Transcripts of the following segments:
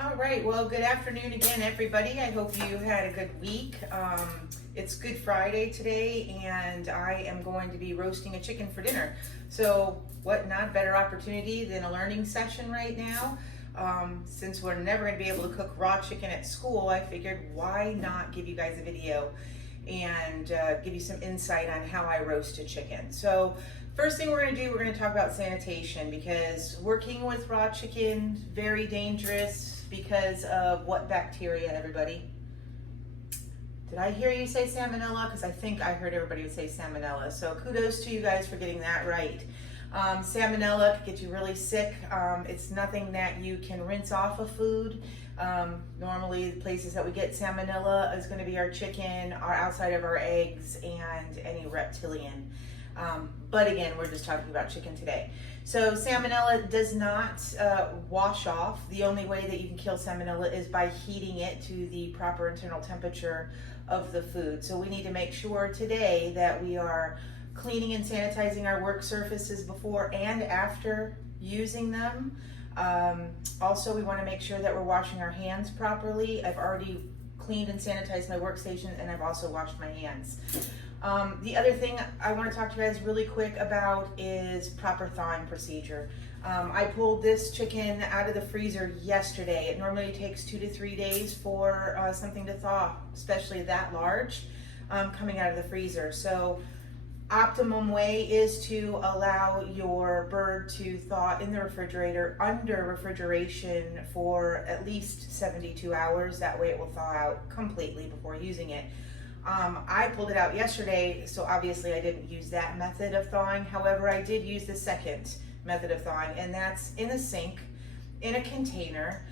All right, well, good afternoon again, everybody. I hope you had a good week. It's Good Friday today, and I am going to be roasting a chicken for dinner. So, what not better opportunity than a learning session right now? Since we're never going to be able to cook raw chicken at school, I figured why not give you guys a video and give you some insight on how I roast a chicken. So, first thing we're going to do, we're going to talk about sanitation, because working with raw chicken, very dangerous because of what bacteria, everybody? Did I hear you say salmonella? Because I think I heard everybody would say salmonella. So kudos to you guys for getting that right. Salmonella can get you really sick. It's nothing that you can rinse off of food. Normally the places that we get salmonella is going to be our chicken, our outside of our eggs, and any reptilian. But again, we're just talking about chicken today. So salmonella does not wash off. The only way that you can kill salmonella is by heating it to the proper internal temperature of the food. So we need to make sure today that we are cleaning and sanitizing our work surfaces before and after using them. Also, we want to make sure that we're washing our hands properly. I've already cleaned and sanitized my workstation, and I've also washed my hands. The other thing I want to talk to you guys really quick about is proper thawing procedure. I pulled this chicken out of the freezer yesterday. It normally takes 2 to 3 days for something to thaw, especially that large, coming out of the freezer. So optimum way is to allow your bird to thaw in the refrigerator under refrigeration for at least 72 hours. That way it will thaw out completely before using it. I pulled it out yesterday, so obviously I didn't use that method of thawing. However, I did use the second method of thawing, and that's in a sink, in a container,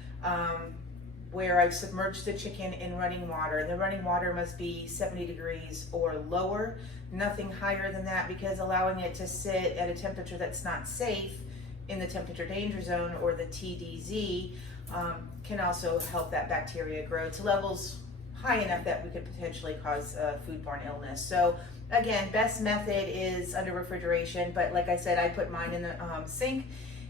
where I've submerged the chicken in running water. And the running water must be 70 degrees or lower, nothing higher than that, because allowing it to sit at a temperature that's not safe in the temperature danger zone, or the TDZ, can also help that bacteria grow to levels high enough that we could potentially cause foodborne illness. So again, best method is under refrigeration, but like I said, I put mine in the sink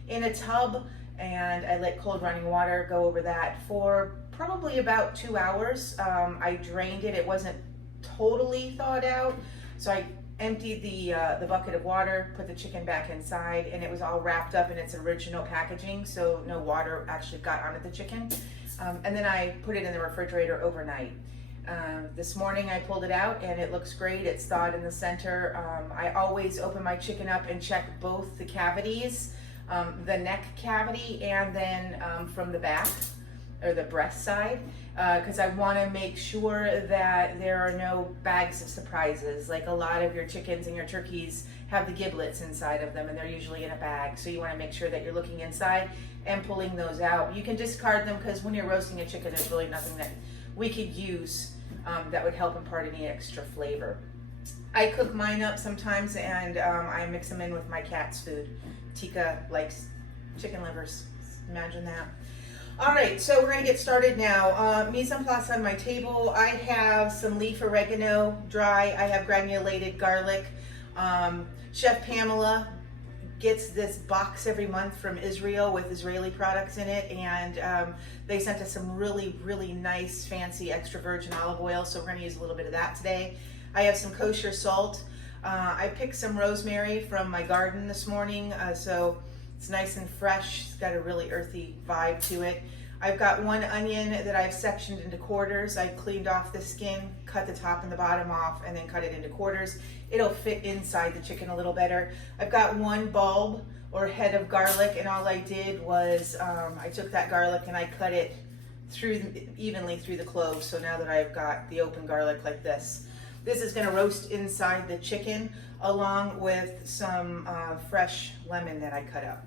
in a tub, and I let cold running water go over that for probably about 2 hours. I drained it. It wasn't totally thawed out, so I emptied the bucket of water, put the chicken back inside, and it was all wrapped up in its original packaging, so no water actually got onto the chicken. And then I put it in the refrigerator overnight. This morning I pulled it out, and it looks great. It's thawed in the center. I always open my chicken up and check both the cavities, the neck cavity, and then from the back, or the breast side, because I want to make sure that there are no bags of surprises. Like a lot of your chickens and your turkeys have the giblets inside of them, and they're usually in a bag. So you want to make sure that you're looking inside and pulling those out. You can discard them, because when you're roasting a chicken, there's really nothing that we could use that would help impart any extra flavor. I cook mine up sometimes, and I mix them in with my cat's food. Tika likes chicken livers. Imagine that. All right, so we're gonna get started now. Mise en place on my table. I have some leaf oregano, dry. I have granulated garlic. Chef Pamela gets this box every month from Israel with Israeli products in it, and they sent us some really, really nice, fancy extra virgin olive oil, so we're gonna use a little bit of that today. I have some kosher salt. I picked some rosemary from my garden this morning, so it's nice and fresh. It's got a really earthy vibe to it. I've got one onion that I've sectioned into quarters. I cleaned off the skin, cut the top and the bottom off, and then cut it into quarters. It'll fit inside the chicken a little better. I've got one bulb or head of garlic, and all I did was I took that garlic and I cut it evenly through the cloves. So now that I've got the open garlic like this, this is going to roast inside the chicken along with some fresh lemon that I cut up.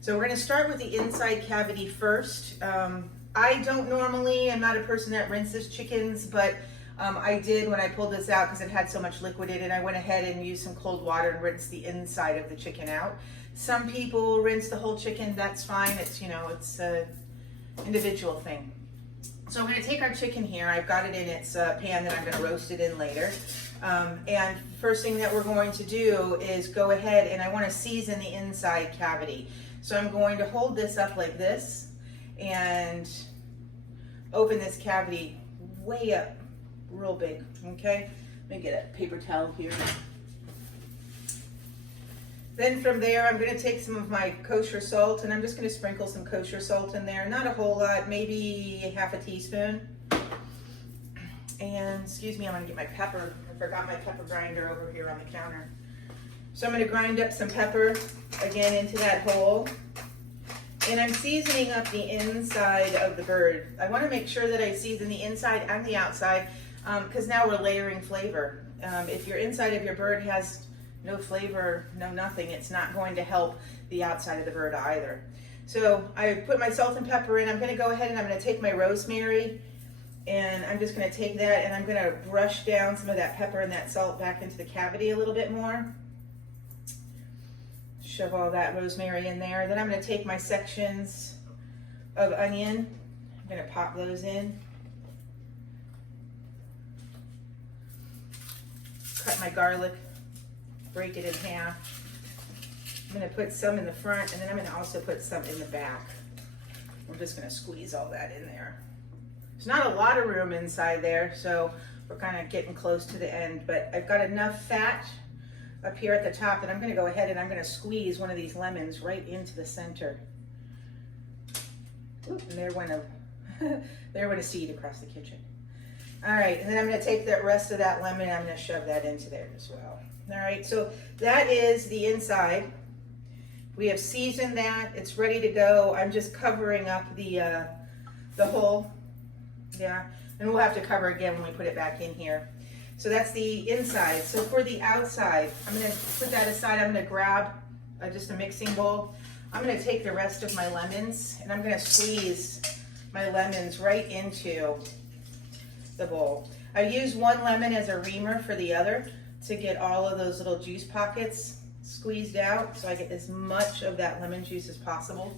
So we're going to start with the inside cavity first. I don't normally, I'm not a person that rinses chickens, but I did when I pulled this out, because it had so much liquid in it. I went ahead and used some cold water and rinsed the inside of the chicken out. Some people rinse the whole chicken. That's fine. It's, you know, it's an individual thing. So I'm going to take our chicken here. I've got it in its pan that I'm going to roast it in later. And first thing that we're going to do is go ahead, and I want to season the inside cavity. So I'm going to hold this up like this, and open this cavity way up, real big, okay? Let me get a paper towel here. Then from there, I'm gonna take some of my kosher salt and I'm just gonna sprinkle some kosher salt in there. Not a whole lot, maybe half a teaspoon. And excuse me, I'm gonna get my pepper. I forgot my pepper grinder over here on the counter. So I'm gonna grind up some pepper again into that hole. And I'm seasoning up the inside of the bird. I wanna make sure that I season the inside and the outside because now we're layering flavor. If your inside of your bird has no flavor, no nothing, it's not going to help the outside of the bird either. So I put my salt and pepper in. I'm gonna go ahead and I'm gonna take my rosemary and I'm just gonna take that and I'm gonna brush down some of that pepper and that salt back into the cavity a little bit more. Shove all that rosemary in there. Then I'm gonna take my sections of onion. I'm gonna pop those in. Cut my garlic, break it in half. I'm gonna put some in the front and then I'm gonna also put some in the back. We're just gonna squeeze all that in there. There's not a lot of room inside there, so we're kind of getting close to the end, but I've got enough fat up here at the top that I'm gonna go ahead and I'm gonna squeeze one of these lemons right into the center. Oop, and there went a seed across the kitchen. All right, and then I'm gonna take the rest of that lemon and I'm gonna shove that into there as well. All right, so that is the inside. We have seasoned that, it's ready to go. I'm just covering up the hole, yeah, and we'll have to cover again when we put it back in here. So that's the inside. So for the outside, I'm gonna put that aside. I'm gonna grab just a mixing bowl. I'm gonna take the rest of my lemons and I'm gonna squeeze my lemons right into the bowl. I use one lemon as a reamer for the other to get all of those little juice pockets squeezed out so I get as much of that lemon juice as possible.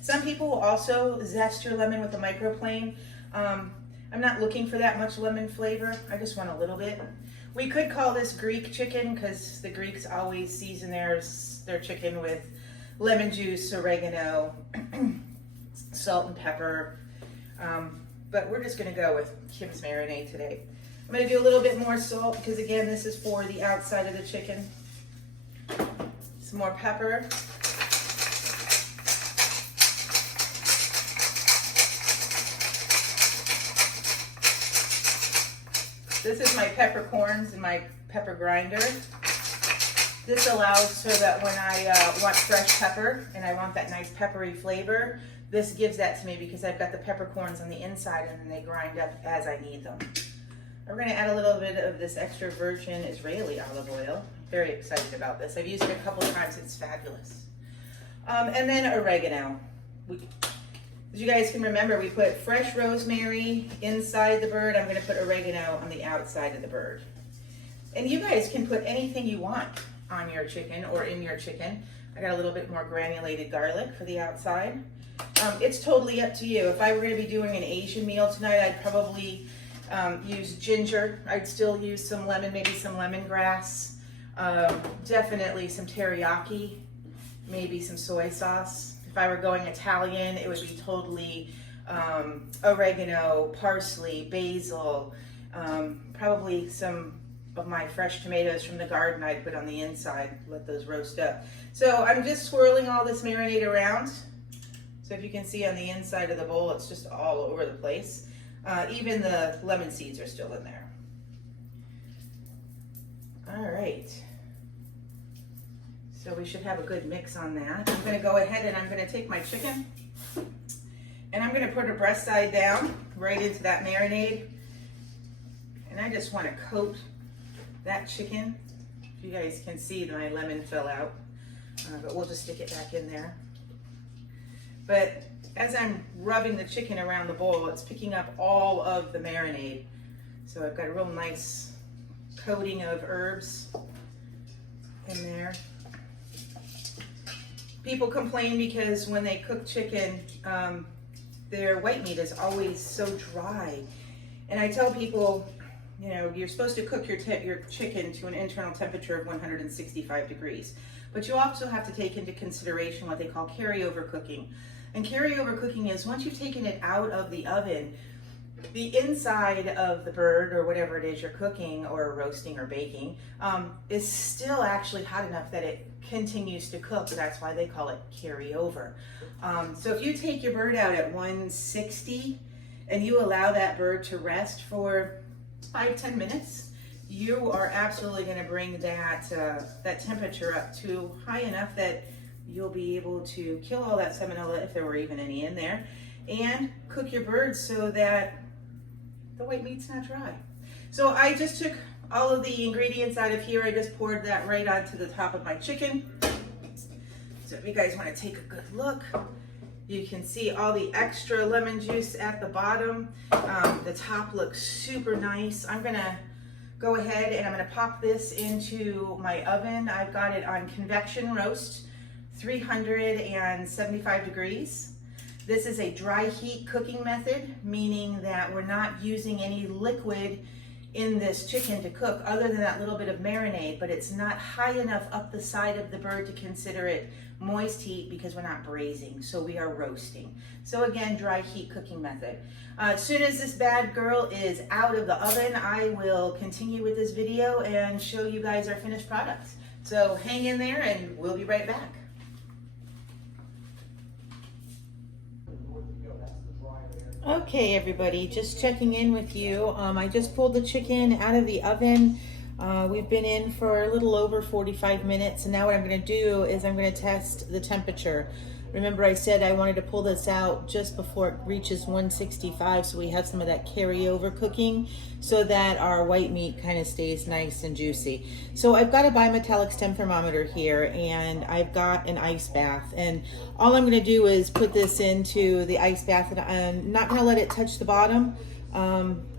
Some people will also zest your lemon with a microplane. I'm not looking for that much lemon flavor. I just want a little bit. We could call this Greek chicken because the Greeks always season their chicken with lemon juice, oregano, salt and pepper. But we're just gonna go with Kim's marinade today. I'm gonna do a little bit more salt because again, this is for the outside of the chicken. Some more pepper. This is my peppercorns and my pepper grinder. This allows so that when I want fresh pepper and I want that nice peppery flavor, this gives that to me because I've got the peppercorns on the inside and then they grind up as I need them. We're gonna add a little bit of this extra virgin Israeli olive oil. Very excited about this. I've used it a couple of times, it's fabulous. And then oregano. As you guys can remember, we put fresh rosemary inside the bird. I'm gonna put oregano on the outside of the bird. And you guys can put anything you want on your chicken or in your chicken. I got a little bit more granulated garlic for the outside. It's totally up to you. If I were gonna be doing an Asian meal tonight, I'd probably use ginger. I'd still use some lemon, maybe some lemongrass. Definitely some teriyaki, maybe some soy sauce. If I were going Italian, it would be totally oregano, parsley, basil, probably some of my fresh tomatoes from the garden I'd put on the inside, let those roast up. So I'm just swirling all this marinade around. So if you can see on the inside of the bowl, it's just all over the place. Even the lemon seeds are still in there. All right. So we should have a good mix on that. I'm gonna go ahead and I'm gonna take my chicken and I'm gonna put her breast side down right into that marinade. And I just wanna coat that chicken. If you guys can see, my lemon fell out, but we'll just stick it back in there. But as I'm rubbing the chicken around the bowl, it's picking up all of the marinade. So I've got a real nice coating of herbs in there. People complain because when they cook chicken, their white meat is always so dry. And I tell people, you know, you're supposed to cook your chicken to an internal temperature of 165 degrees. But you also have to take into consideration what they call carryover cooking. And carryover cooking is once you've taken it out of the oven, the inside of the bird or whatever it is you're cooking or roasting or baking is still actually hot enough that it continues to cook. That's why they call it carryover. So if you take your bird out at 160 and you allow that bird to rest for 5-10 minutes, you are absolutely going to bring that that temperature up to high enough that you'll be able to kill all that salmonella if there were even any in there, and cook your bird so that the white meat's not dry. So I just took all of the ingredients out of here. I just poured that right onto the top of my chicken. So if you guys want to take a good look, you can see all the extra lemon juice at the bottom. The top looks super nice. I'm gonna go ahead and I'm gonna pop this into my oven. I've got it on convection roast, 375 degrees. This is a dry heat cooking method, meaning that we're not using any liquid in this chicken to cook other than that little bit of marinade, but it's not high enough up the side of the bird to consider it moist heat because we're not braising, so we are roasting. So again, dry heat cooking method. As soon as this bad girl is out of the oven, I will continue with this video and show you guys our finished products. So hang in there and we'll be right back. Okay, everybody, just checking in with you. I just pulled the chicken out of the oven. We've been in for a little over 45 minutes, and now what I'm going to do is I'm going to test the temperature. Remember I said I wanted to pull this out just before it reaches 165 so we have some of that carryover cooking so that our white meat kind of stays nice and juicy. So I've got a bimetallic stem thermometer here, and I've got an ice bath, and all I'm going to do is put this into the ice bath, and I'm not going to let it touch the bottom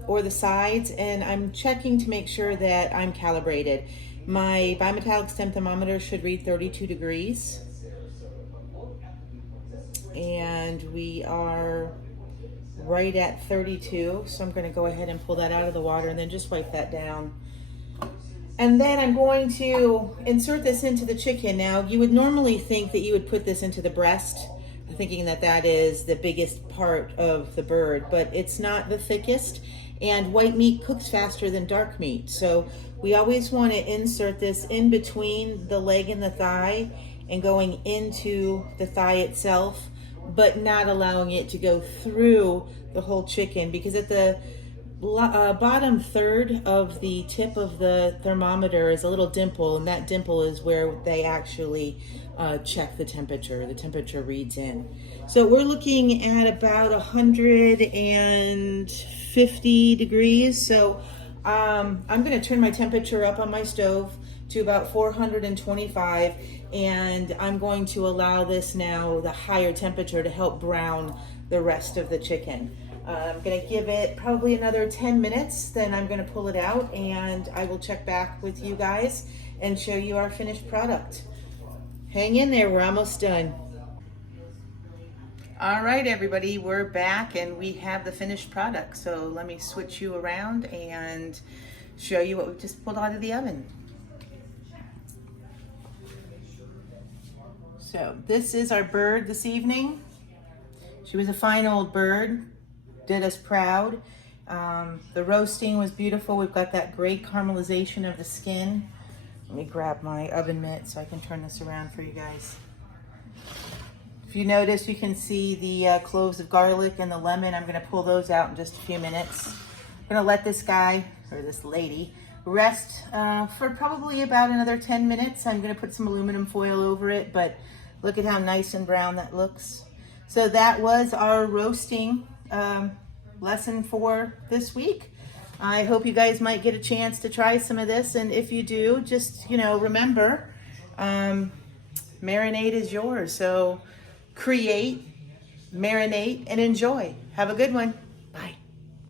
or the sides, and I'm checking to make sure that I'm calibrated. My bimetallic stem thermometer should read 32 degrees. And we are right at 32, so I'm going to go ahead and pull that out of the water and then just wipe that down. And then I'm going to insert this into the chicken. Now, you would normally think that you would put this into the breast, thinking that that is the biggest part of the bird, but it's not the thickest, and white meat cooks faster than dark meat. So we always want to insert this in between the leg and the thigh and going into the thigh itself, but not allowing it to go through the whole chicken, because at the bottom third of the tip of the thermometer is a little dimple, and that dimple is where they actually check the temperature. The temperature reads in. So we're looking at about 150 degrees. So I'm going to turn my temperature up on my stove to about 425, and I'm going to allow this now, the higher temperature, to help brown the rest of the chicken. I'm going to give it probably another 10 minutes, then I'm going to pull it out and I will check back with you guys and show you our finished product. Hang in there, we're almost done. All right, everybody, we're back and we have the finished product. So let me switch you around and show you what we just pulled out of the oven. So this is our bird this evening. She was a fine old bird, did us proud. The roasting was beautiful. We've got that great caramelization of the skin. Let me grab my oven mitt so I can turn this around for you guys. If you notice, you can see the cloves of garlic and the lemon. I'm gonna pull those out in just a few minutes. I'm gonna let this guy, or this lady, rest for probably about another 10 minutes. I'm gonna put some aluminum foil over it, but look at how nice and brown that looks. So that was our roasting lesson for this week. I hope you guys might get a chance to try some of this, and if you do, just, remember, marinade is yours. So create, marinate, and enjoy. Have a good one.